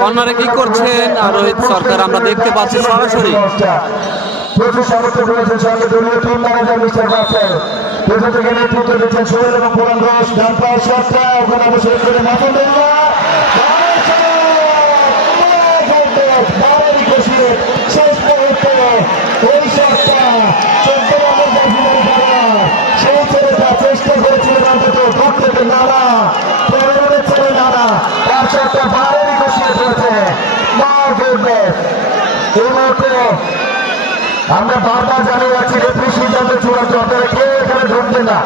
কর্নারে কি করছেন আর রোহিত সরকার আমরা দেখতে পাচ্ছি সরাসরি। নেতৃত্ব দিচ্ছেন সোহেল এবং পুরান ঘোষ। ডান শটটা ওখানে অবশ্যই করে মাথা দেওয়া শেষ মুহূর্তে ওই শটটা চোদ্দ নম্বর জার্সিদারি খেলা সেই ছেলেটা চেষ্টা করেছিলেন অন্তত দূর থেকে নাড়া পনেরো ছেলে নাড়া তার শটটা বারেরই কষিয়ে ফেলছে মা গুডনেস এই মুহূর্তে আমরা বারবার জানিয়ে যাচ্ছি, রেফারি সিদ্ধান্ত চূড়ান্ত, আপনারা কেউ এখানে ঢুকবে না।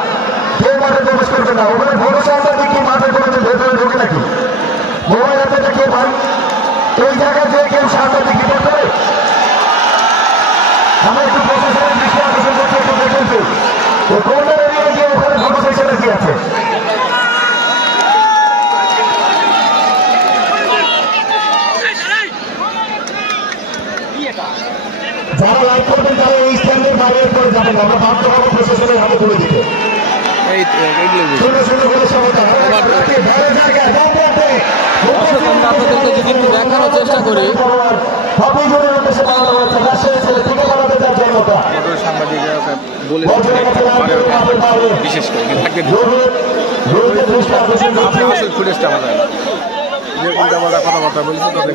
কেউ মাঠে প্রবেশ করবে না। ওখানে ভরসা আছে কি মাঠে করেছে ভেতরে ঢুকে নাকি? মোবাইল হাতে কে ভাই এই জায়গায় যে কেউ সাংবাদিক রিপোর্ট করে আমরা একটু প্রশাসনের দৃষ্টি আকর্ষণ করছি, একটু দেখেন তো ও এরিয়া গিয়ে ওখানে ফটো সেশনে কি আছে? যারা লাইভ করবেন তারা এই স্ট্যান্ডের বাইরে করে যাবেন। আমরা বাধ্য হব প্রশাসনের হাতে তুলে দিতে। একটু দেখানোর চেষ্টা করি। বলে বিশেষ করে থাকবে ফুটেজটা যে উল্টা কথাবার্তা বলেছে তাদের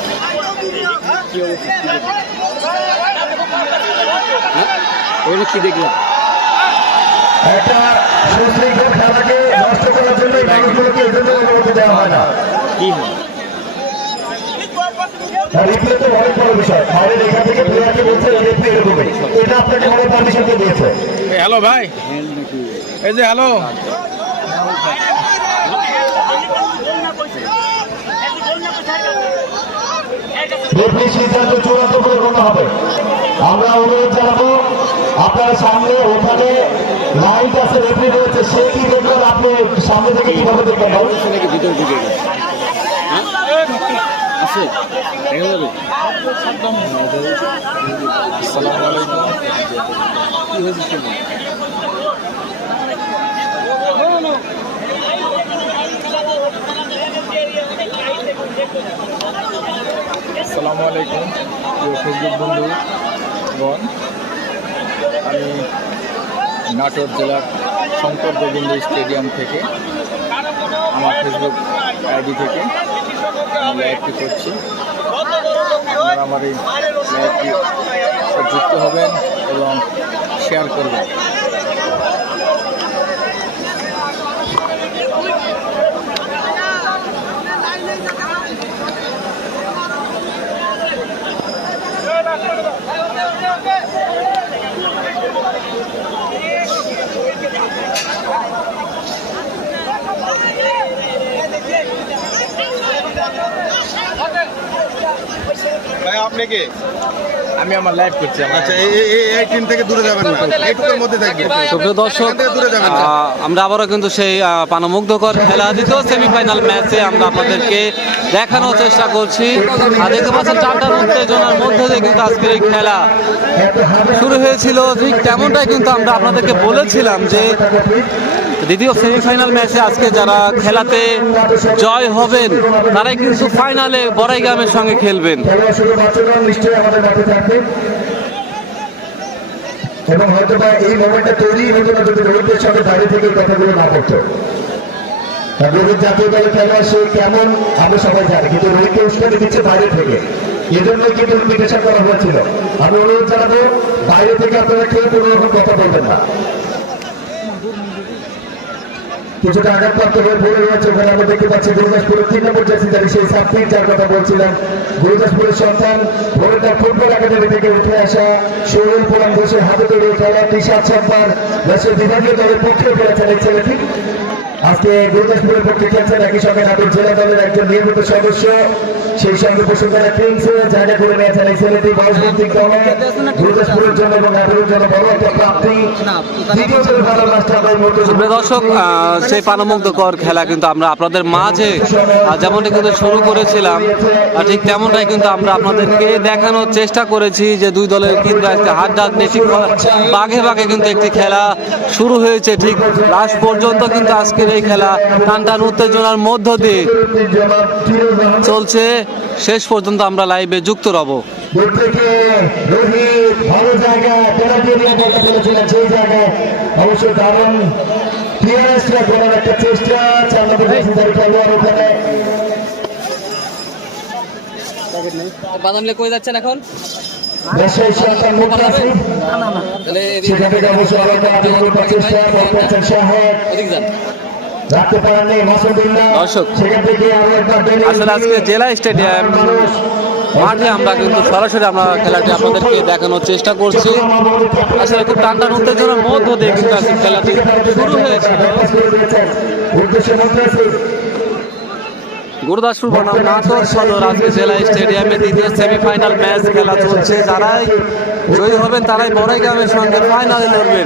কি দেখলাম? একটা সুশৃঙ্খল খেলাকে নষ্ট করার জন্য এই মানুষগুলোকে এই জন্য অনুমতি দেওয়া হয় না। কি? হয় রিপ্লে তো অনেক বড় বিষয়। বাইরে এখান থেকে প্লেয়ারকে বলছে রিপ্লে এরকমই। এটা আপনাকে পারমিশন দিয়েছে। হ্যালো ভাই। এই যে হ্যালো। রিপ্লে সিদ্ধান্ত চূড়ান্ত করে গণ্য হবে। আমরা অনুরোধ জানাব সামনে ওখানে লাইট আছে, রেফারি রয়েছে, সে কি দেখবেন? আপনি সামনে থেকে কীভাবে দেখবেন? আছে দেখা যাবে কি হয়েছে শুনুন আসসালামু আলাইকুম। ফেসবুক বন্ধুগণ আমি নাটোর জেলার শঙ্কর গোবিন্দ স্টেডিয়াম থেকে, আমার ফেসবুক আইডি থেকে লাইভটি করছি। আমার এই লাইভটি যুক্ত হবেন এবং শেয়ার করবেন। ভাই আপনি কে? আমি আমার লাইভ করছি আচ্ছা এই এই- এই এই টিম থেকে দূরে যাবেন না। এইটুকুর মধ্যে থাকবে সুপ্রিয় দর্শক আমরা আবারও কিন্তু সেই পানমুগ্ধকর খেলা দ্বিতীয় সেমিফাইনাল ম্যাচে আমরা আপনাদেরকে দেখানোর চেষ্টা করছি। আর দেখতে পাচ্ছেন চারটার উত্তেজনার মধ্যে দিয়ে কিন্তু আজকের এই খেলা শুরু হয়েছিল। ঠিক তেমনটাই কিন্তু আমরা আপনাদেরকে বলেছিলাম যে দ্বিতীয় সেমিফাইনাল ম্যাচে আজকে যারা খেলাতে জয় হবেন, তারাই কিন্তু ফাইনালে বড়াই গ্রামের সঙ্গে খেলবেন। এবং হয়তো বা এই মোমেন্টটা তৈরি হতো না যদি রোহিতের সঙ্গে বাইরে থেকে কথাগুলো না করতো রোহিত জাতীয় দলের খেলোয়াড় সে কেমন, আমরা সবাই জানি, কিন্তু রোহিতকে উস্কানি দিচ্ছে বাইরে থেকে। এজন্যই কিন্তু ইনভিটেশন করা হয়েছিল। আমি অনুরোধ জানাব, বাইরে থেকে আপনারা কেউ কোনো রকম কথা বলবেন না। কিছুটা আঘাতপ্রাপ্ত হয়ে পড়ে রয়েছে ওখানে আমরা দেখতে পাচ্ছি গুরুদাসপুরের তিন নম্বর জার্সিদারি সেই সাবপ্রিন্ট যার কথা বলছিলাম। গুরুদাসপুরের সন্তান ভোরেটা ফুটবল একাডেমি থেকে উঠে আসা সৌরভ পোলাম ঘোষের হাতে তৈরি খেলা টি শার্ট ছাপ্পার দেশের বিভাগীয় দলের পক্ষে খেলেছেন এই ছেলেটি। আজকে গুরুদাসপুরের পক্ষে খেলছেন একই সঙ্গে নাটোর জেলা দলের একজন নিয়মিত সদস্য। সেই সঙ্গে বসুন্ধরা কিংস জায়গা করে নিয়েছেন এই ছেলেটি বয়স ভিত্তিক দলে গুরুদাসপুরের জন্য এবং নাটোরের জন্য বড় একটা প্রাপ্তি। দর্শক সেই পানমুগ্ধকর খেলা কিন্তু আমরা আপনাদের মাঝে যেমনটি কিন্তু শুরু করেছিলাম ঠিক তেমনটাই কিন্তু আমরা আপনাদেরকে দেখানোর চেষ্টা করেছি যে দুই দলের কিন্তু একটা হাত ডাক ঠিক বাঘে বাঘে কিন্তু একটি খেলা শুরু হয়েছে, ঠিক লাস্ট পর্যন্ত কিন্তু আজকের এই খেলা টান টান উত্তেজনার মধ্য দিয়ে চলছে। শেষ পর্যন্ত আমরা লাইভে যুক্ত রব। ভালো জায়গা জায়গায় দারুণ ক্লিয়ারেন্সটা করার একটা চেষ্টা চান্নাদের বসুন্ধরা খেলোয়াড় ওখানে। বাদামলে কই যাচ্ছেন এখন? সেখান থেকে আবার দর্শক, আসলে আজকে জেলা স্টেডিয়াম মাঠে আমরা কিন্তু সরাসরি আমরা খেলাটি আপনাদেরকে দেখানোর চেষ্টা করছি। আসলে খুব টান উত্তেজনার মধ্য দিয়ে কিন্তু আজকে খেলাটি শুরু হয়েছিল। গুরুদাসপুর বনাম নাটোর সদর আজকে জেলা স্টেডিয়ামে দ্বিতীয় সেমিফাইনাল ম্যাচ খেলা চলছে। যারাই জয়ী হবেন তারাই বড়াইগ্রামের সঙ্গে ফাইনালে লড়বেন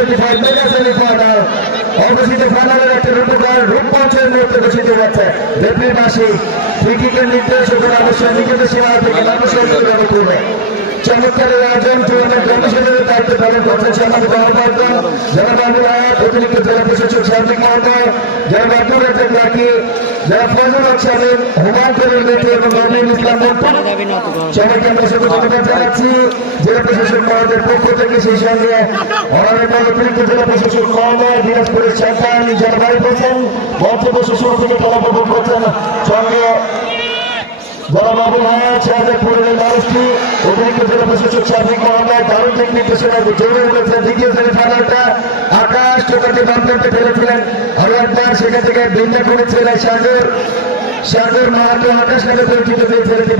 football twenty five mega semifinal অবস্থিত ফাইনালের একটা রূপকার রূপমঞ্চের মুহূর্তে ঘোষিত হচ্ছে। রেফারি বাসী ফ্রিকিকের নির্দেশ ওখানে অবশ্যই নিজেদের সীমা থেকে মানুষের করবে। চমৎকার এই আয়োজন টুর্নামেন্ট কমিশনের দায়িত্ব পালন সমাজ গণমাধ্যম জনাব আবুল হায়াত অতিরিক্ত জেলা প্রশাসক সার্বিক মহোদয় জনাব আব্দুল রাজ্জাক লাকি জনাব ফজল সাহেব হুমায়ুন কবির মেথি এবং নবীন ইসলাম সবাইকে আমরা শুভেচ্ছা জানাচ্ছি। জেলা প্রশাসক মহোদয়ের পক্ষ থেকে সেই সঙ্গে অনারেবল অতিরিক্ত জেলা প্রশাসক মহোদয়, দিনাজপুরের জনাব আরিফ হোসেন মঞ্চ বসে শুরু থেকে খেলা উপভোগ করছেন। সঙ্গে জনাব আবুল হায়াত শাহজাদপুরের মানুষটি অতিরিক্ত জেলা প্রশাসক সার্বিক মহোদয় দারুণ সেখান থেকে বৃন্দা করেছিলেন সাগর। সাগর মাহাতো আকাশ নামে পরিচিত যে ছেলেটি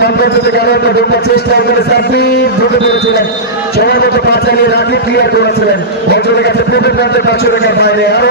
থেকে আরও ঢোকার চেষ্টা করে সাব্বির ঢুকে পেরেছিলেন। সময় মতো পাঁচালি রাখি ক্লিয়ার করেছিলেন। মঞ্চের কাছে পূর্ব প্রান্তের পাঁচশো টাকার বাইরে। আরও